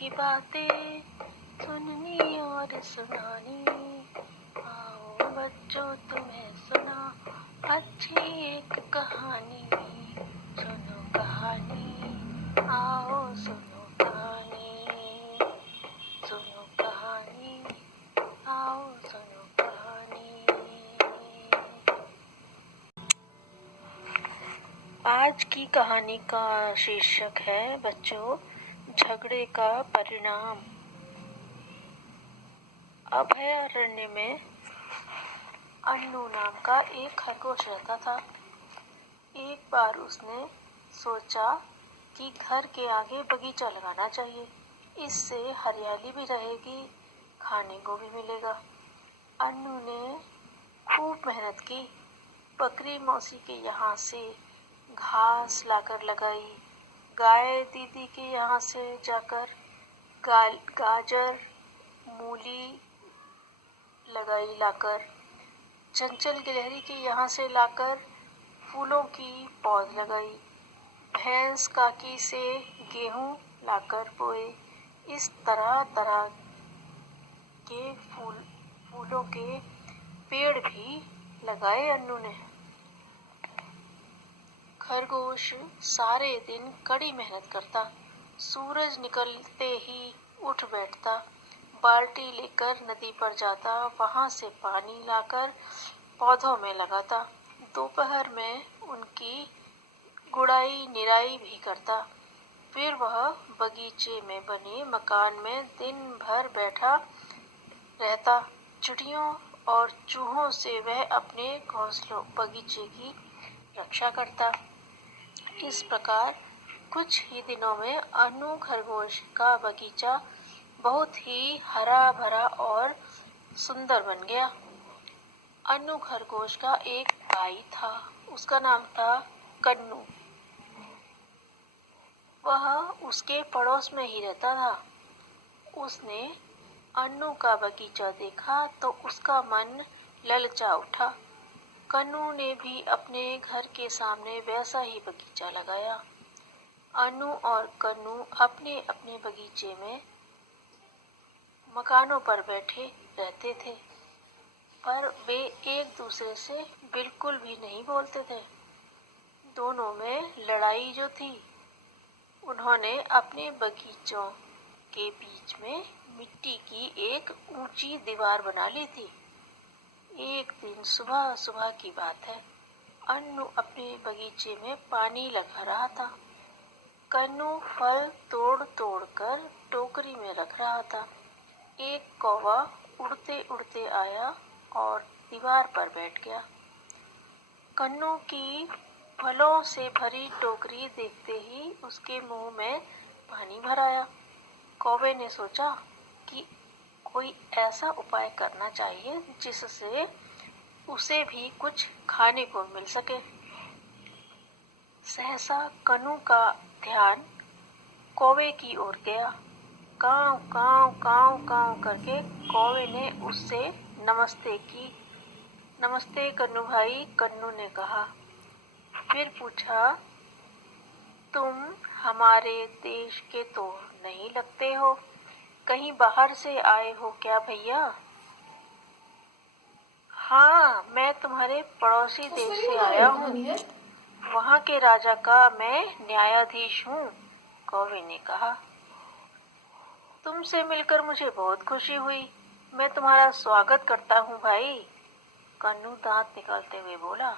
की बातें सुननी और सुनानी। आओ बच्चों तुम्हें सुना अच्छी एक कहानी। सुनो कहानी, आओ सुनो कहानी। सुनो कहानी, आओ सुनो कहानी। आज की कहानी का शीर्षक है बच्चों, झगड़े का परिणाम। अभयारण्य में अन्नू नाम का एक खरगोश रहता था। एक बार उसने सोचा कि घर के आगे बगीचा लगाना चाहिए, इससे हरियाली भी रहेगी, खाने को भी मिलेगा। अन्नू ने खूब मेहनत की, बकरी मौसी के यहाँ से घास लाकर लगाई, गाय दीदी के यहाँ से जाकर गाजर मूली लगाई लाकर, चंचल गिलहरी के यहाँ से लाकर फूलों की पौध लगाई, भैंस काकी से गेहूं लाकर बोए। इस तरह तरह के फूलों के पेड़ भी लगाए अन्नू ने। खरगोश सारे दिन कड़ी मेहनत करता, सूरज निकलते ही उठ बैठता, बाल्टी लेकर नदी पर जाता, वहां से पानी लाकर पौधों में लगाता। दोपहर में उनकी गुड़ाई निराई भी करता। फिर वह बगीचे में बने मकान में दिन भर बैठा रहता। चिड़ियों और चूहों से वह अपने घोंसलों बगीचे की रक्षा करता। इस प्रकार कुछ ही दिनों में अन्नू खरगोश का बगीचा बहुत ही हरा भरा और सुंदर बन गया। अन्नू खरगोश का एक भाई था, उसका नाम था कन्नू। वह उसके पड़ोस में ही रहता था। उसने अन्नू का बगीचा देखा तो उसका मन ललचा उठा। कन्नू ने भी अपने घर के सामने वैसा ही बगीचा लगाया। अन्नू और कन्नू अपने अपने बगीचे में मकानों पर बैठे रहते थे, पर वे एक दूसरे से बिल्कुल भी नहीं बोलते थे। दोनों में लड़ाई जो थी, उन्होंने अपने बगीचों के बीच में मिट्टी की एक ऊंची दीवार बना ली थी। एक दिन सुबह सुबह की बात है, अन्नू अपने बगीचे में पानी लगा रहा था। कन्नू फल तोड़ तोड़ कर टोकरी में रख रहा था। एक कौवा उड़ते उड़ते आया और दीवार पर बैठ गया। कन्नू की फलों से भरी टोकरी देखते ही उसके मुंह में पानी भर आया। कौवे ने सोचा कि कोई ऐसा उपाय करना चाहिए जिससे उसे भी कुछ खाने को मिल सके। सहसा कन्नू का ध्यान कौवे की ओर गया। काव काव काव काव करके कौवे ने उससे नमस्ते की। नमस्ते कन्नू भाई, कन्नू ने कहा। फिर पूछा, तुम हमारे देश के तो नहीं लगते हो, कहीं बाहर से आए हो क्या भैया? हाँ, मैं तुम्हारे पड़ोसी देश से आया हूँ, वहाँ के राजा का मैं न्यायाधीश हूँ, कौवे ने कहा। तुमसे मिलकर मुझे बहुत खुशी हुई, मैं तुम्हारा स्वागत करता हूँ भाई, कन्नू दांत निकालते हुए बोला।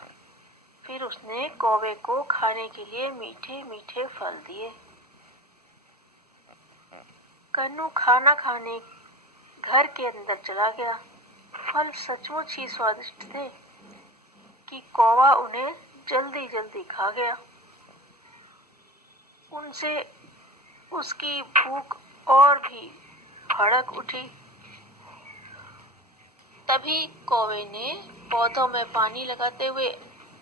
फिर उसने कौवे को खाने के लिए मीठे मीठे फल दिए। कन्नू खाना खाने घर के अंदर चला गया। फल सचमुच ही स्वादिष्ट थे कि कौवा उन्हें जल्दी जल्दी खा गया। उनसे उसकी भूख और भी भड़क उठी। तभी कौवे ने पौधों में पानी लगाते हुए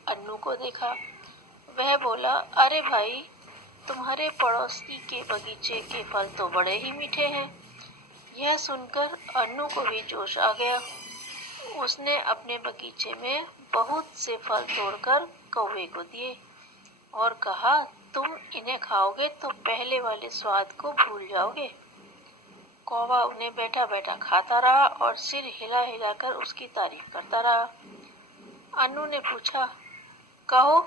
अन्नू को देखा। वह बोला, अरे भाई, तुम्हारे पड़ोसी के बगीचे के फल तो बड़े ही मीठे हैं। यह सुनकर अन्नू को भी जोश आ गया। उसने अपने बगीचे में बहुत से फल तोड़कर कौवे को दिए और कहा, तुम इन्हें खाओगे तो पहले वाले स्वाद को भूल जाओगे। कौवा उन्हें बैठा बैठा खाता रहा और सिर हिला हिलाकर उसकी तारीफ करता रहा। अन्नू ने पूछा, कहो,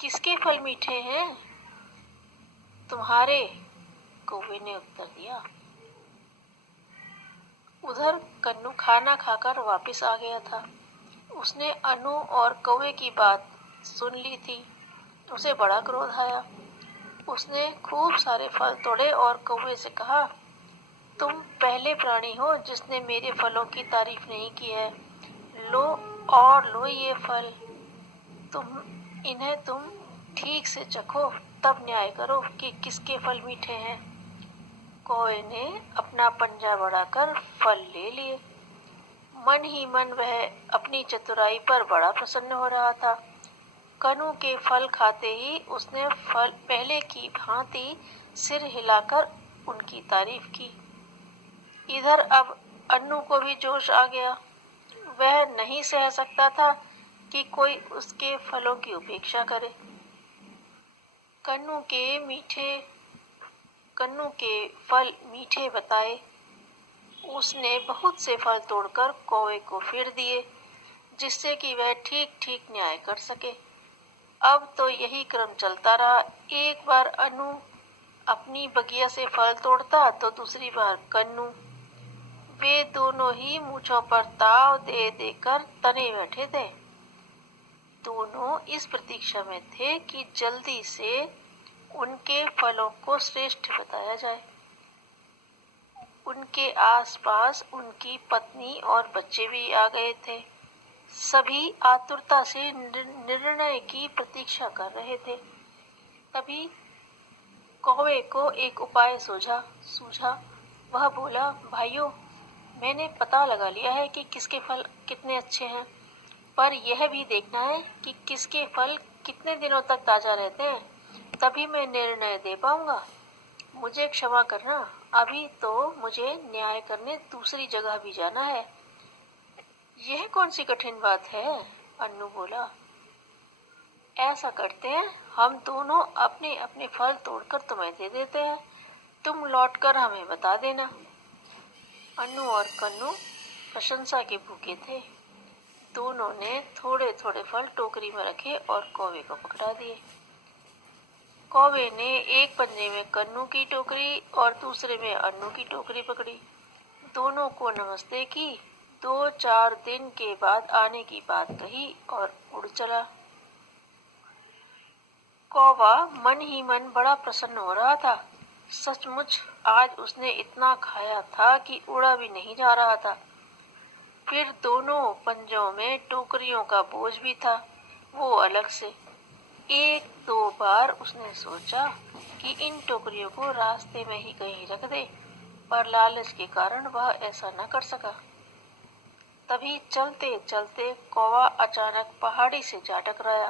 किसके फल मीठे हैं? तुम्हारे, कौवे ने उत्तर दिया। उधर कन्नू खाना खाकर वापस आ गया था। उसने अन्नू और कौवे की बात सुन ली थी। उसे बड़ा क्रोध आया। उसने खूब सारे फल तोड़े और कौवे से कहा, तुम पहले प्राणी हो जिसने मेरे फलों की तारीफ नहीं की है। लो और लो ये फल, इन्हें तुम ठीक से चखो, तब न्याय करो कि किसके फल मीठे हैं। कौवे ने अपना पंजा बढ़ाकर फल ले लिए। मन ही मन वह अपनी चतुराई पर बड़ा प्रसन्न हो रहा था। कन्नू के फल खाते ही उसने फल पहले की भांति सिर हिलाकर उनकी तारीफ की। इधर अब अन्नू को भी जोश आ गया। वह नहीं सह सकता था कि कोई उसके फलों की उपेक्षा करे। कन्नू के फल मीठे बताए। उसने बहुत से फल तोड़कर कौवे को फिर दिए, जिससे कि वह ठीक ठीक न्याय कर सके। अब तो यही क्रम चलता रहा। एक बार अन्नू अपनी बगिया से फल तोड़ता तो दूसरी बार कन्नू। वे दोनों ही मूंछों पर ताव दे देकर तने बैठे थे। दोनों इस प्रतीक्षा में थे कि जल्दी से उनके फलों को श्रेष्ठ बताया जाए। उनके आसपास उनकी पत्नी और बच्चे भी आ गए थे। सभी आतुरता से निर्णय की प्रतीक्षा कर रहे थे। तभी कौवे को एक उपाय सूझा। वह बोला, भाइयों, मैंने पता लगा लिया है कि किसके फल कितने अच्छे हैं, पर यह भी देखना है कि किसके फल कितने दिनों तक ताजा रहते हैं, तभी मैं निर्णय दे पाऊंगा। मुझे क्षमा करना, अभी तो मुझे न्याय करने दूसरी जगह भी जाना है। यह कौन सी कठिन बात है? अन्नू बोला। ऐसा करते हैं, हम दोनों अपने अपने फल तोड़कर तुम्हें दे देते हैं, तुम लौटकर हमें बता देना। अन्नू और कन्नू प्रशंसा के भूखे थे। दोनों ने थोड़े थोड़े फल टोकरी में रखे और कौवे को पकड़ा दिए। कौवे ने एक पंजे में कन्नू की टोकरी और दूसरे में अन्नू की टोकरी पकड़ी। दोनों को नमस्ते की। 2-4 दिन के बाद आने की बात कही और उड़ चला। कौवा मन ही मन बड़ा प्रसन्न हो रहा था। सचमुच आज उसने इतना खाया था कि उड़ा भी नहीं जा रहा था। फिर दोनों पंजों में टोकरियों का बोझ भी था, वो अलग से। 1-2 बार उसने सोचा कि इन टोकरियों को रास्ते में ही कहीं रख दे, पर लालच के कारण वह ऐसा न कर सका। तभी चलते चलते कौवा अचानक पहाड़ी से जा टकराया।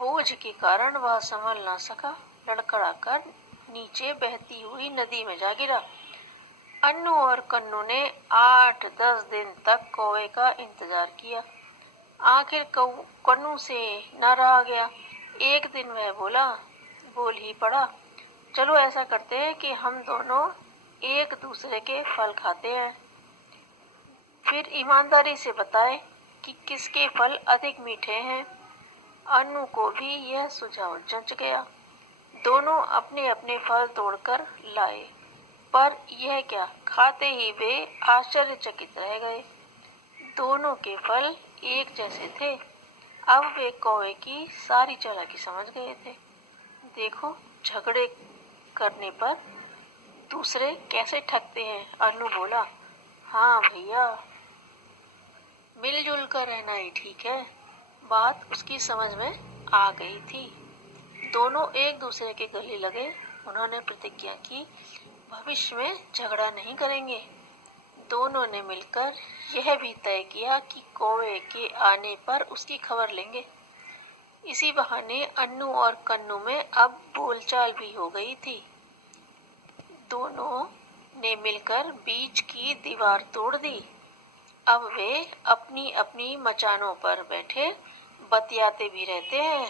बोझ के कारण वह संभल न सका, लड़खड़ाकर नीचे बहती हुई नदी में जा गिरा। अन्नू और कन्नू ने 8-10 दिन तक कौवे का इंतजार किया। आखिर कन्नू से न रहा गया। एक दिन वह बोल ही पड़ा, चलो ऐसा करते हैं कि हम दोनों एक दूसरे के फल खाते हैं, फिर ईमानदारी से बताए कि किसके फल अधिक मीठे हैं। अन्नू को भी यह सुझाव जच गया। दोनों अपने अपने फल तोड़कर लाए, पर यह क्या, खाते ही वे आश्चर्यचकित रह गए। दोनों के फल एक जैसे थे। अब वे कौवे की सारी चालाकी समझ गए थे। देखो, झगड़े करने पर दूसरे कैसे ठगते हैं। अन्नू बोला, हाँ भैया, मिलजुल कर रहना ही ठीक है। बात उसकी समझ में आ गई थी। दोनों एक दूसरे के गले लगे। उन्होंने प्रतिज्ञा की, भविष्य में झगड़ा नहीं करेंगे। दोनों ने मिलकर यह भी तय किया कि कौवे के आने पर उसकी खबर लेंगे। इसी बहाने अन्नू और कन्नू में अब बोलचाल भी हो गई थी। दोनों ने मिलकर बीच की दीवार तोड़ दी। अब वे अपनी अपनी मचानों पर बैठे बतियाते भी रहते हैं